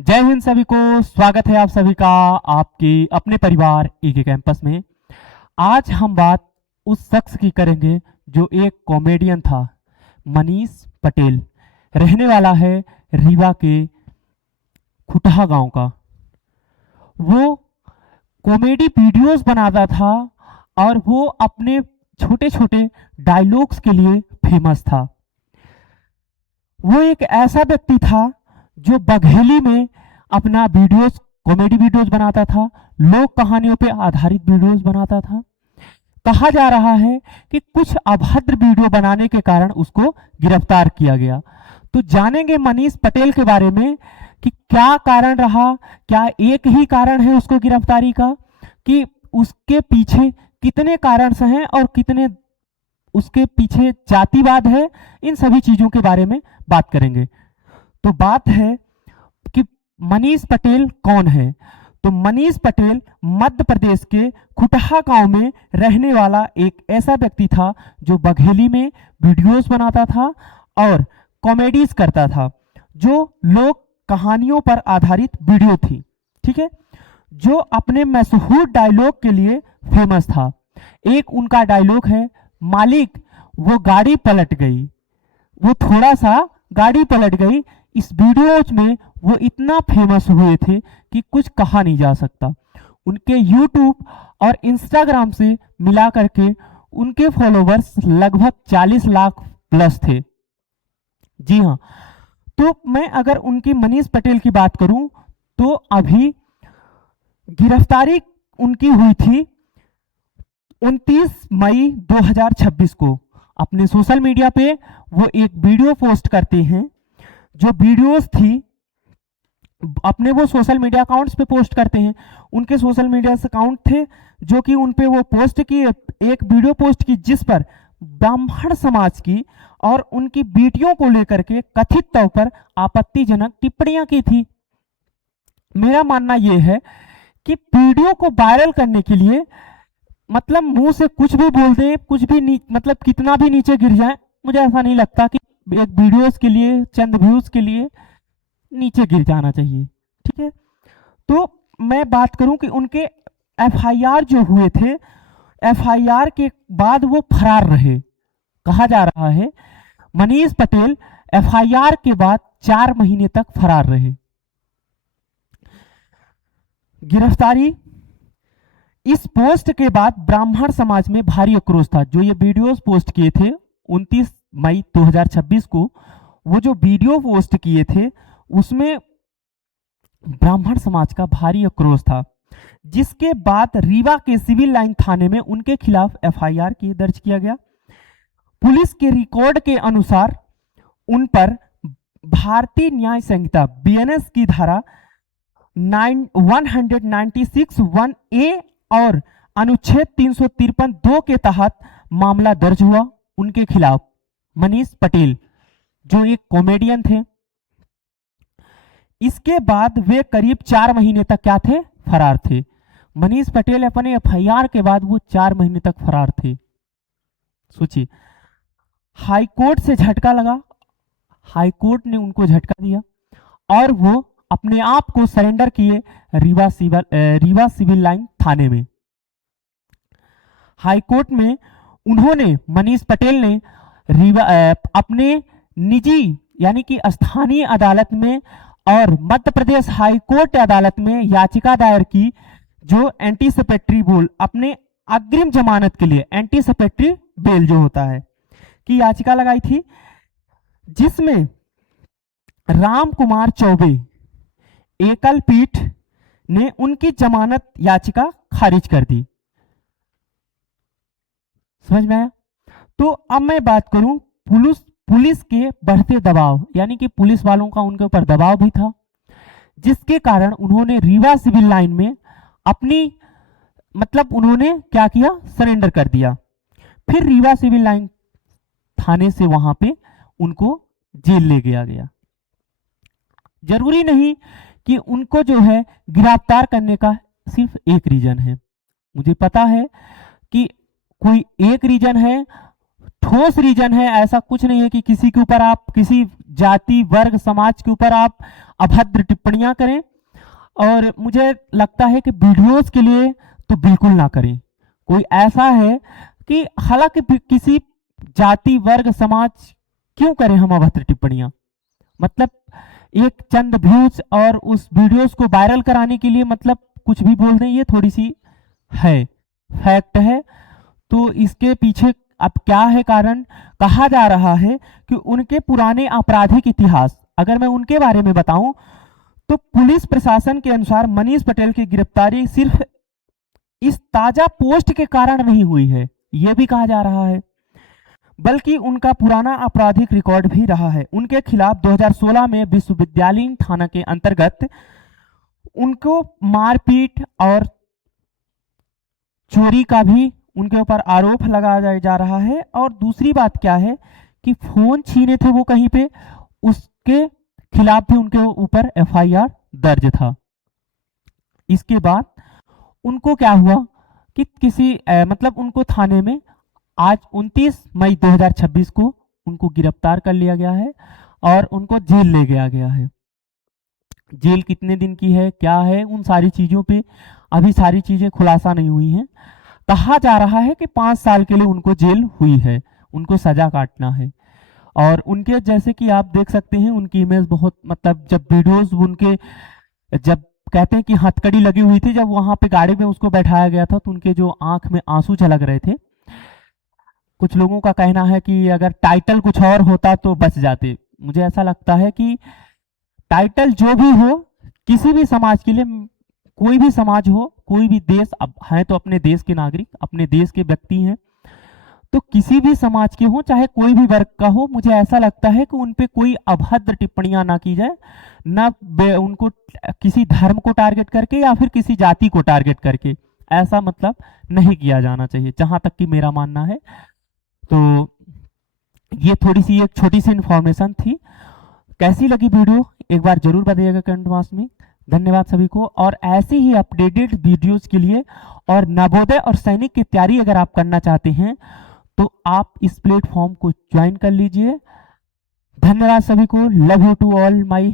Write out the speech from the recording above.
जय हिंद सभी को। स्वागत है आप सभी का आपके अपने परिवार ईके कैंपस में। आज हम बात उस शख्स की करेंगे जो एक कॉमेडियन था, मनीष पटेल। रहने वाला है रीवा के खुटहा गांव का। वो कॉमेडी वीडियोस बनाता था और वो अपने छोटे छोटे डायलॉग्स के लिए फेमस था। वो एक ऐसा व्यक्ति था जो बघेली में अपना वीडियोस कॉमेडी वीडियोस बनाता था, लोक कहानियों पे आधारित वीडियोस बनाता था। कहा जा रहा है कि कुछ अभद्र वीडियो बनाने के कारण उसको गिरफ्तार किया गया। तो जानेंगे मनीष पटेल के बारे में कि क्या कारण रहा, क्या एक ही कारण है उसको गिरफ्तारी का, कि उसके पीछे कितने कारण से हैं और कितने उसके पीछे जातिवाद है। इन सभी चीजों के बारे में बात करेंगे। तो बात है कि मनीष पटेल कौन है। तो मनीष पटेल मध्य प्रदेश के खुटहा गांव में रहने वाला एक ऐसा व्यक्ति था जो बघेली में वीडियोस बनाता था और कॉमेडीज करता था, जो लोक कहानियों पर आधारित वीडियो थी। ठीक है, जो अपने मशहूर डायलॉग के लिए फेमस था। एक उनका डायलॉग है, मालिक वो गाड़ी पलट गई। वो थोड़ा सा गाड़ी पलट गई। इस वीडियोज में वो इतना फेमस हुए थे कि कुछ कहा नहीं जा सकता। उनके यूट्यूब और इंस्टाग्राम से मिला करके उनके फॉलोवर्स लगभग 40 लाख प्लस थे। जी हाँ। तो मैं अगर उनकी मनीष पटेल की बात करूं तो अभी गिरफ्तारी उनकी हुई थी 29 मई 2026 को। अपने सोशल मीडिया पे वो एक वीडियो पोस्ट करते हैं। जो वीडियोस थी अपने वो सोशल मीडिया अकाउंट्स पे पोस्ट करते हैं। उनके सोशल मीडिया अकाउंट थे जो कि उन पे वो पोस्ट की, एक वीडियो पोस्ट की जिस पर ब्राह्मण समाज की और उनकी बेटियों को लेकर के कथित तौर पर आपत्तिजनक टिप्पणियां की थी। मेरा मानना यह है कि वीडियो को वायरल करने के लिए मतलब मुंह से कुछ भी बोल दे, कुछ भी मतलब कितना भी नीचे गिर जाए, मुझे ऐसा नहीं लगता कि एक वीडियोस के लिए चंद व्यूज के लिए नीचे गिर जाना चाहिए। ठीक है, तो मैं बात करूं कि उनके एफआईआर जो हुए थे, एफआईआर के बाद वो फरार रहे। कहा जा रहा है मनीष पटेल एफआईआर के बाद 4 महीने तक फरार रहे। गिरफ्तारी इस पोस्ट के बाद ब्राह्मण समाज में भारी आक्रोश था। जो ये वीडियोस पोस्ट किए थे 29 मई 2026 को, वो जो वीडियो पोस्ट किए थे उसमें ब्राह्मण समाज का भारी आक्रोश था, जिसके बाद रीवा के सिविल लाइन थाने में उनके खिलाफ एफआईआर दर्ज किया गया। पुलिस के रिकॉर्ड के अनुसार उन पर भारतीय न्याय संहिता बीएनएस की धारा 196(1)(a) और अनुच्छेद 353(2) के तहत मामला दर्ज हुआ उनके खिलाफ। मनीष पटेल जो एक कॉमेडियन थे, इसके बाद वे करीब 4 महीने तक क्या थे, फरार थे। मनीष पटेल अपने एफआईआर के बाद वो 4 महीने तक फरार थे। सोचिए, हाईकोर्ट से झटका लगा, हाईकोर्ट ने उनको झटका दिया और वो अपने आप को सरेंडर किए रीवा सिविल लाइन थाने में। हाईकोर्ट में उन्होंने, मनीष पटेल ने अपने निजी यानी कि स्थानीय अदालत में और मध्य प्रदेश हाईकोर्ट अदालत में याचिका दायर की, जो एंटीसिपेटरी बेल, अपने अग्रिम जमानत के लिए एंटीसिपेटरी बेल जो होता है, की याचिका लगाई थी, जिसमें राम कुमार चौबे एकल पीठ ने उनकी जमानत याचिका खारिज कर दी। समझ में आया? तो अब मैं बात करूं पुलिस के बढ़ते दबाव, यानी कि पुलिस वालों का उनके ऊपर दबाव भी था, जिसके कारण उन्होंने रीवा सिविल लाइन में अपनी मतलब उन्होंने क्या किया, सरेंडर कर दिया। फिर रीवा सिविल लाइन थाने से वहां पे उनको जेल ले गया। जरूरी नहीं कि उनको जो है गिरफ्तार करने का सिर्फ एक रीजन है। मुझे पता है कि कोई एक रीजन है, ठोस रीजन है, ऐसा कुछ नहीं है कि किसी के ऊपर आप, किसी जाति वर्ग समाज के ऊपर आप अभद्र टिप्पणियां करें। और मुझे लगता है कि वीडियोस के लिए तो बिल्कुल ना करें। कोई ऐसा है कि हालांकि किसी जाति वर्ग समाज क्यों करें हम अभद्र टिप्पणियां, मतलब एक चंद व्यूज और उस वीडियोस को वायरल कराने के लिए मतलब कुछ भी बोल दें, ये थोड़ी सी है, फैक्ट है। तो इसके पीछे अब क्या है कारण, कहा जा रहा है कि उनके पुराने आपराधिक इतिहास, अगर मैं उनके बारे में बताऊं तो पुलिस प्रशासन के अनुसार मनीष पटेल की गिरफ्तारी सिर्फ इस ताजा पोस्ट के कारण नहीं हुई है, यह भी कहा जा रहा है, बल्कि उनका पुराना आपराधिक रिकॉर्ड भी रहा है। उनके खिलाफ 2016 में विश्वविद्यालय थाना के अंतर्गत उनको मारपीट और चोरी का भी उनके ऊपर आरोप लगाया जा रहा है। और दूसरी बात क्या है कि फोन छीने थे वो कहीं पे, उसके खिलाफ भी उनके ऊपर एफआईआर दर्ज था। इसके बाद उनको क्या हुआ कि किसी मतलब उनको थाने में आज 29 मई 2026 को उनको गिरफ्तार कर लिया गया है और उनको जेल ले गया गया है। जेल कितने दिन की है, क्या है, उन सारी चीजों पे अभी सारी चीजें खुलासा नहीं हुई हैं। कहा जा रहा है कि 5 साल के लिए उनको जेल हुई है, उनको सजा काटना है। और उनके जैसे कि आप देख सकते हैं उनकी इमेज बहुत, मतलब जब वीडियोस उनके, जब कहते हैं कि हथकड़ी लगी हुई थी, जब वहां पे गाड़ी में उसको बैठाया गया था तो उनके जो आंख में आंसू छलक रहे थे। कुछ लोगों का कहना है कि अगर टाइटल कुछ और होता तो बच जाते। मुझे ऐसा लगता है कि टाइटल जो भी हो, किसी भी समाज के लिए, कोई भी समाज हो, कोई भी देश, अब है तो अपने देश के नागरिक, अपने देश के व्यक्ति हैं, तो किसी भी समाज के हो, चाहे कोई भी वर्ग का हो, मुझे ऐसा लगता है कि उन पे कोई अभद्र टिप्पणियां ना की जाए, ना उनको किसी धर्म को टारगेट करके या फिर किसी जाति को टारगेट करके, ऐसा मतलब नहीं किया जाना चाहिए, जहां तक कि मेरा मानना है। तो ये थोड़ी सी एक छोटी सी इंफॉर्मेशन थी। कैसी लगी वीडियो एक बार जरूर बताइएगा कमेंट बॉक्स में। धन्यवाद सभी को। और ऐसे ही अपडेटेड वीडियोस के लिए और नवोदय और सैनिक की तैयारी अगर आप करना चाहते हैं तो आप इस प्लेटफॉर्म को ज्वाइन कर लीजिए। धन्यवाद सभी को। Love you to all my